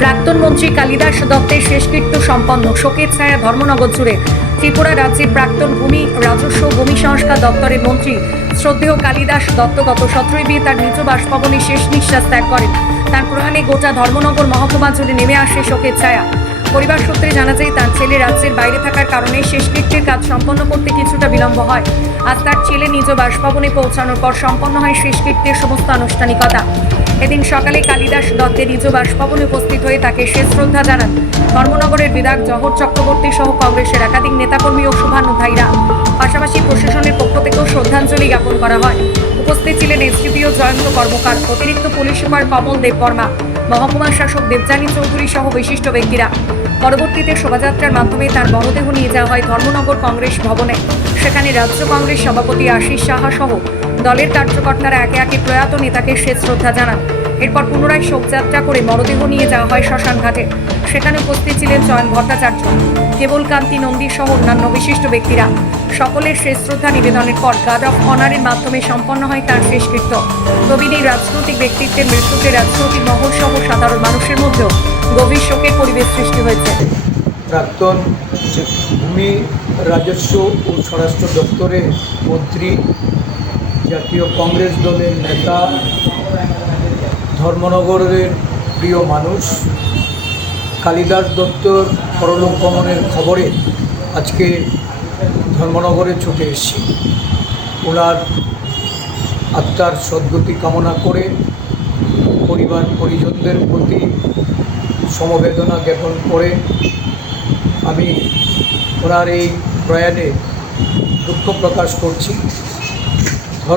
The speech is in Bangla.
প্রাক্তন মন্ত্রী কালিদাস দত্তের শেষকৃত্য সম্পন্ন। শোকের ছায়া ধর্মনগর জুড়ে। ত্রিপুরা রাজ্যের প্রাক্তন ভূমি রাজস্ব ভূমি সংস্কার দপ্তরের মন্ত্রী শ্রদ্ধেয় কালিদাস দত্ত গত 17 মে তার নিজ বাসভবনে শেষ নিঃশ্বাস ত্যাগ করেন। তার প্রয়াণে গোটা ধর্মনগর মহকুমা জুড়ে নেমে আসে শোকের ছায়া। পরিবার সূত্রে জানা যায়, তার ছেলে রাজ্যের বাইরে থাকার কারণে শেষকৃত্যের কাজ সম্পন্ন করতে কিছুটা বিলম্ব হয়। আজ তার ছেলে নিজ বাসভবনে পৌঁছানোর পর সম্পন্ন হয় শেষকৃত্যের সমস্ত আনুষ্ঠানিকতা। এদিন সকালে কালিদাস দত্তের নিজ বাসভবনে উপস্থিত হয়ে তাকে শেষ শ্রদ্ধা জানান ধর্মনগরের বিধায়ক জহর চক্রবর্তী সহ কংগ্রেসের একাধিক নেতাকর্মী ও শুভানুধ্যায়ীরা। পাশাপাশি প্রশাসনের পক্ষ থেকেও শ্রদ্ধাঞ্জলি জ্ঞাপন করা হয়। উপস্থিত ছিলেন এসডিপিও জয়ন্ত কর্মকার, অতিরিক্ত পুলিশ সুপার কমল দেববর্মা, মহকুমা শাসক দেবযানী চৌধুরী সহ বিশিষ্ট ব্যক্তিরা। পরবর্তীতে শোভাযাত্রার মাধ্যমে তার মরদেহ নিয়ে যাওয়া হয় ধর্মনগর কংগ্রেস ভবনে। সেখানে রাজ্য কংগ্রেস সভাপতি আশিস সাহা সহ দলের কার্যকর্তারা একে একে প্রয়াত নেতাকে শেষ শ্রদ্ধা জানান। এরপর পুনরায় শোকযাত্রা করে মরদেহ নিয়ে যাওয়া হয় শ্মশান ঘাটে। সেখানে উপস্থিত ছিলেন চয়ন ভট্টাচার্য, কেবল কান্তি নন্দী সহ অন্যান্য বিশিষ্ট ব্যক্তিরা। সকলের শেষ শ্রদ্ধা নিবেদনের পর গার্ড অফ অনারের মাধ্যমে সম্পন্ন হয় তার শেষকৃত্য। প্রবীণ এই রাজনৈতিক ব্যক্তিত্বের মৃত্যুতে রাজনৈতিক মহল সহ সাধারণ মানুষের মধ্যেও গভীর শোকের পরিবেশ সৃষ্টি হয়েছে। প্রাক্তন ভূমি রাজস্ব ও স্বরাষ্ট্র দপ্তরের মন্ত্রী, জাতীয় কংগ্রেস দলের নেতা, ধর্মনগরের প্রিয় মানুষ কালিদাস দত্তর পরলোক গমনের খবরে আজকে ধর্মনগরে ছুটে এসেছি। ওনার আত্মার সদ্গতি কামনা করে পরিবার পরিজনদের প্রতি সমবেদনা জ্ঞাপন করে আমি ওনার এই প্রয়াণে দুঃখ প্রকাশ করছি।